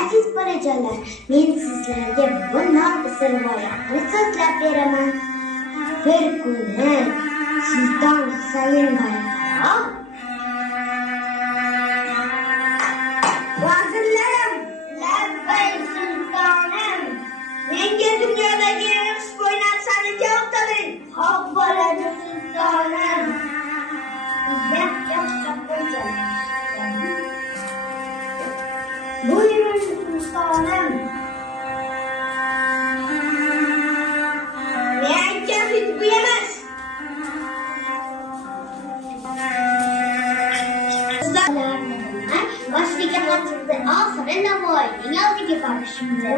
Aziz bolajonlar, men sizlarga bundan rivoyatni so'zlab beraman. Bir kuni Sulton Husayn Bayqaro vazirlarim, labbay sultonim, menga dunyodagi eng xushbo'y narsani keltiring. Xo'p bo'ladi sultonim. Buyurun sultonim. Men aytgan hech bu emas. Boshliga qattiqdi. Oxiri Navoiyning oldiga borishimda.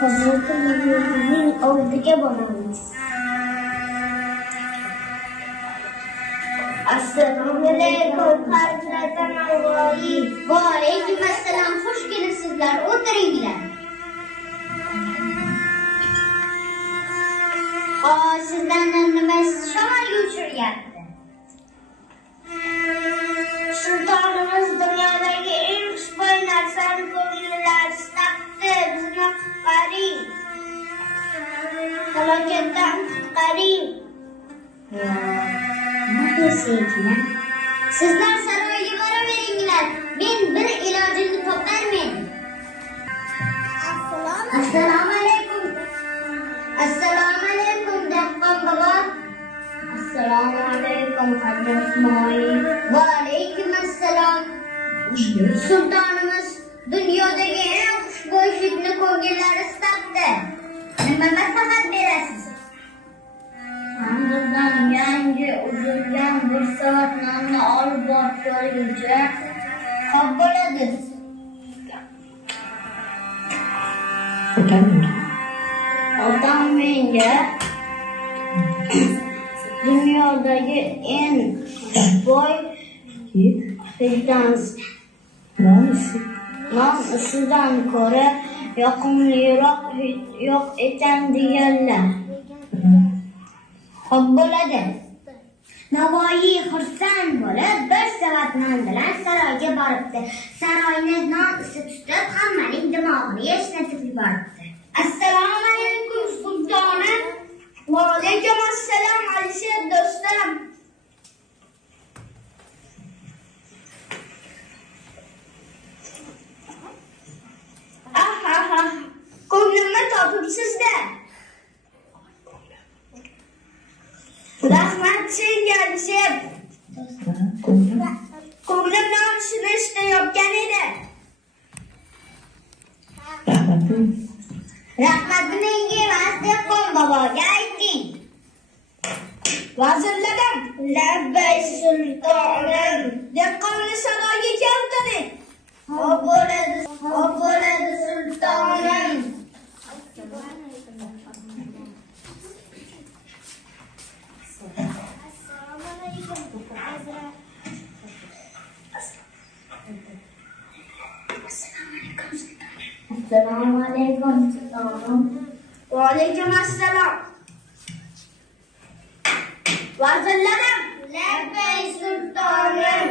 Hazratning oldiga boramiz. Assalomu alaykum Hazrat Navoiy. Va alaykum assalom. Xush kelibsizlar. O'tiringlar. Sizdan nima shamollga uchiryapti? Sultonimiz dunyodagi eng xushbo'y narsani ko'ngillar topdi. Bizni qutqaring. Halokatdan qutqaring. Sizlar saroyga boraveringlar. Men bir ilojini toparmen. Assalomu alaykum. Assalomu alaykum dehqon bobo. Assalomu alaykum Hazrat Ismoil. Va alaykum assalom. Sultonimiz dunyodagi eng xushbo'y hidni ko'ngillari istabdi. Nima maslahat berasiz? Sizdan yangi uzilgan bir soat nonni olib borib ko'ringchi. Xo'p bo'ladi. Otam menga dunyodagi eng boy hiddan non isidan ko'ra yoqimliroq hid yo'q ekan deganlar. Xo'p bo'ladi. Navoiy xursand bo'lib bir savat non bilan saroyga boribdi. Saroyni non isi tutib, hammaning dimog'ini yashnatib yuboribdi. Assalomu alaykum sultonim. Va alaykum assalom Alisher do'stim. Ko'nglimni topibsiz-da. Rahmat senga Alisher. Ko'nglim nonishini istayotgan edi. Rahmatni menga emas, dehqon boboga ayting. Vazirlarim, labbay sultonim. Dehqonni saroyga keltiring. Xo'p bo'ladi sultonim. Assalomu alaykum sultonim. Va alaykum assalom. Vazirlarim, labbay sultonim.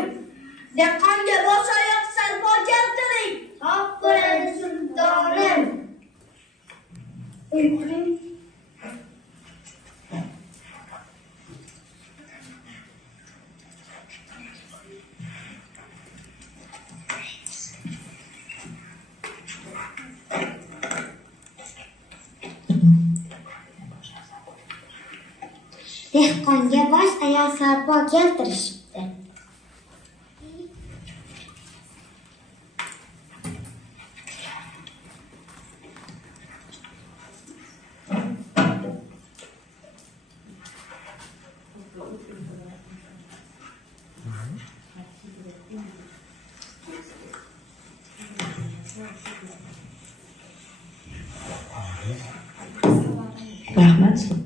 Dehqonga bosh-oyoq sarpo keltiring. Xo'p bo'ladi sultonim. Dehqonga bosh-oyoq sarpo keltirishibdi. Rahmat.